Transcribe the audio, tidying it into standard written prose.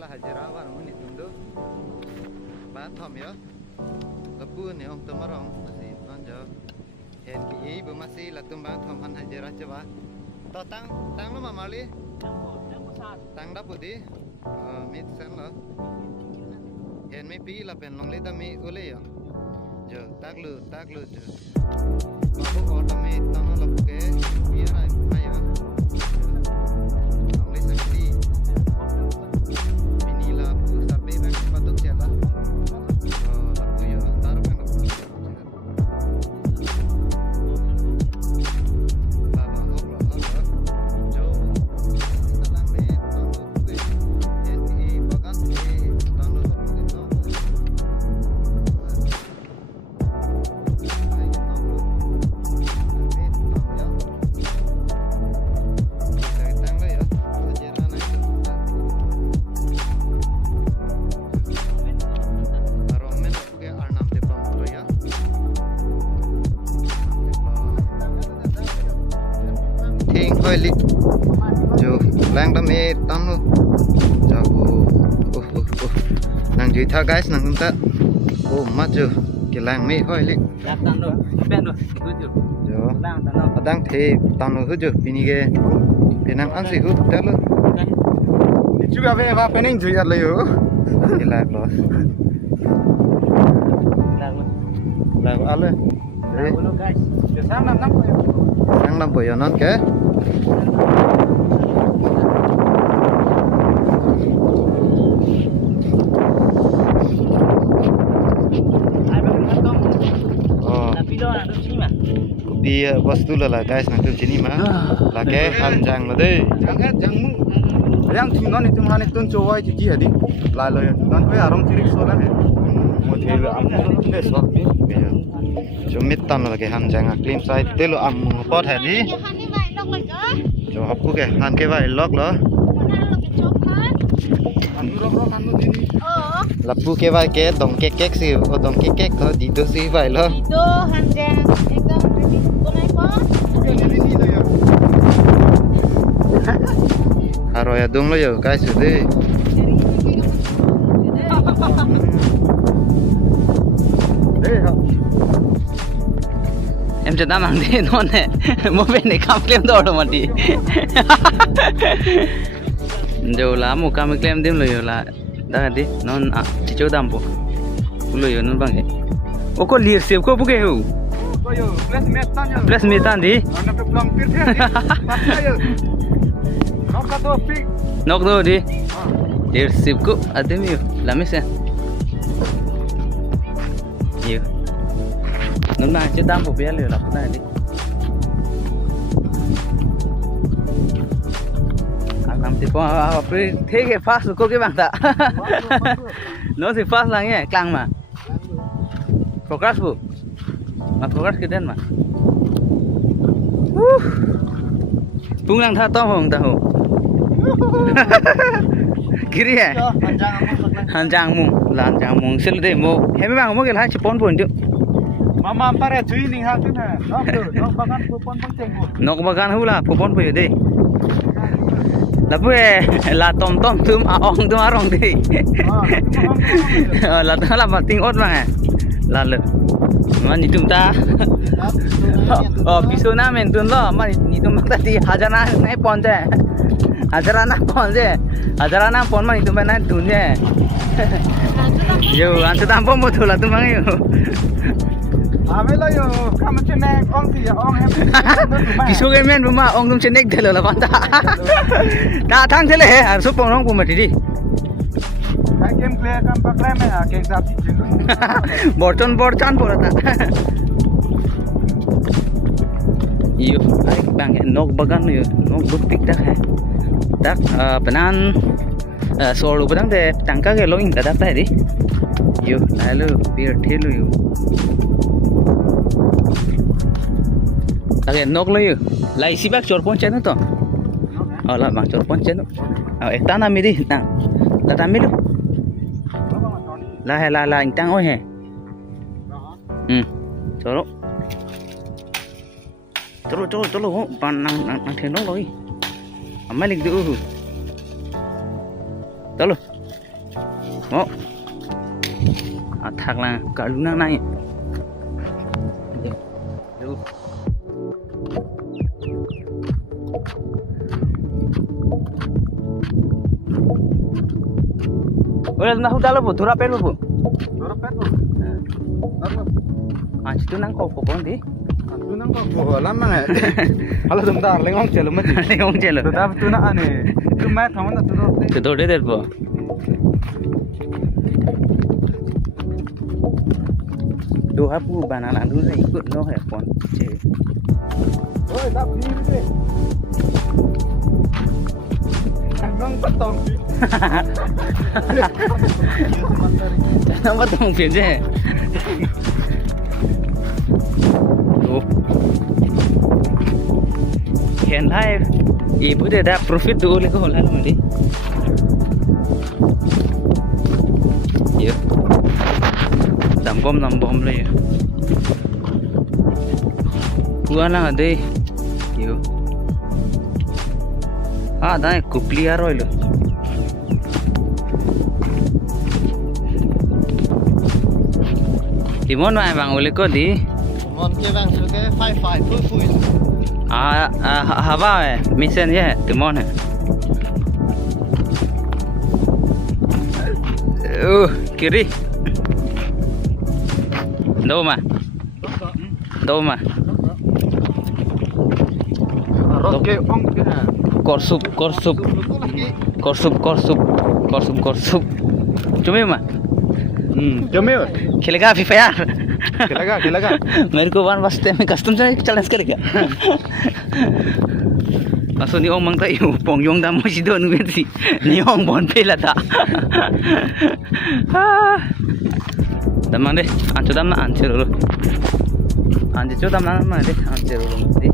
là hajira wa muni tundu ba thom yo lepu ni ong tumarong masih tonjo hen ki bu masih la tumba thom han hajira coba to tang lo mamali tang da pudi mit sen lo hen mi pi la pen long le ta mi ule yo jo tak lu jo babu ko mi tano la ke biar ai yo long le sakti binila pu sabe bang patok jala la pu yo tar bang li jo lang đam mê tắm luôn jo nàng dưới thao guys nàng ta mắt jo cái lang mê hơi li jo đang thế tắm luôn hút jo pini ke penang ăn gì hút tết luôn juga về và pening juga lấy yo cái lang lo lang ăn đấy sang năm buổi non ke kopi wastu lah guys nanti sini mah lah ke hanjang lah deh yang tu non itu mana itu cowok itu dia di lalu non kau arang cirik soalnya mau thil amu tu besok ni jumit tan lah ke hanjang clean side telu amu pot hadi jo aku ke han ke vai lok lo lapu ke vai ke dong kek si dong kek thôi đi đâu si vai lo itu hanjang ekdom ready kunai po haro ya dong lo yo guys sudah em chợt mang đi non này mua bên này cam kem đâu mà đi rồi là một cam kem thêm rồi là đã đi non chỉ chỗ đam bộ rồi non bằng cái ô có liệt xếp có bốc cái hủ plus metan đi nóc đâu đi liệt xếp có ada mi làm gì nhiều non mang chỗ đam bộ bé rồi là cái này đi làm thì có thế cái fast có cái bằng tạ nó thì fast là nghe căng mà progress bu mà progress cái đen mà tung lang tha to hồng ta hồng kiri ya hanjang mung sel de mo hemi bang mo gel ha chipon pon dio mama pare chui ning ha tu na nok bagan popon pang cheng nok bagan hula popon po de là bữa là tom tôm ong tôm arong đi là đó là mặt tiếng ốt mà là lực mà nhìn chúng ta piso na men tuần lo mà nhìn chúng ta đi hajana này pon thế hajana pon mà nhìn chúng ta này tuần thế yo anh ta pon một thôi là tụi mang yo Amelo yo kamu cenek ong ti ya ong hem piso cái men mà ong tum cenek thế là con ta đã thang thế này à số phong nong của mình đi cái game play kam pakle me a ke sab ti borton por ta iyo ai bang nok bagan yo nok duk tik dak hai dak penan solo badang de tangka ke loing da dak di yo lalu biar thelu yo lagi nok lo yo lai sibak chor pon chen to lah bang chor pon chen ekta na mi di nang la ta mi lu la anh tăng ôi hè choro pan nang thiên nó rồi mấy lịch được choro Mo. Thak là cả lúc năng này. Được. Ora na hudala bu thura pel bu. Dora peto. Situ nang kok di. Itu nang kok lama nggak? Halo sebentar, lengong celo mati. Lengong celo. Tetap itu nak ane. Itu mat kamu nak turun. Itu dode der bu. Dua pu banana dulu ikut no headphone. Oh, dah pilih deh. Nang petong. Nang petong phiền chứ. Hiện nay ibu dia dah profit dulu ke holan mandi. Ya. Nambom lah ya. Gua lah ada. Yo. Dah kupli aro ilo. Limon mai bang ule ko di. Mon ke bang suke 55 full. Hava है मिशन ये है तिमोन है kiri đâu mà Oke, ong ke. korsup cumi mà Jamil. खेलेगा FIFA यार खेलेगा. मेरे को वन वास्ते में कस्टम से चैलेंज करेगा असो नि ओमंग ताई पोंgyong da mo si don ngeti ni ong bon pela ta damang de ancho dam na ancho dam na ma de ancho di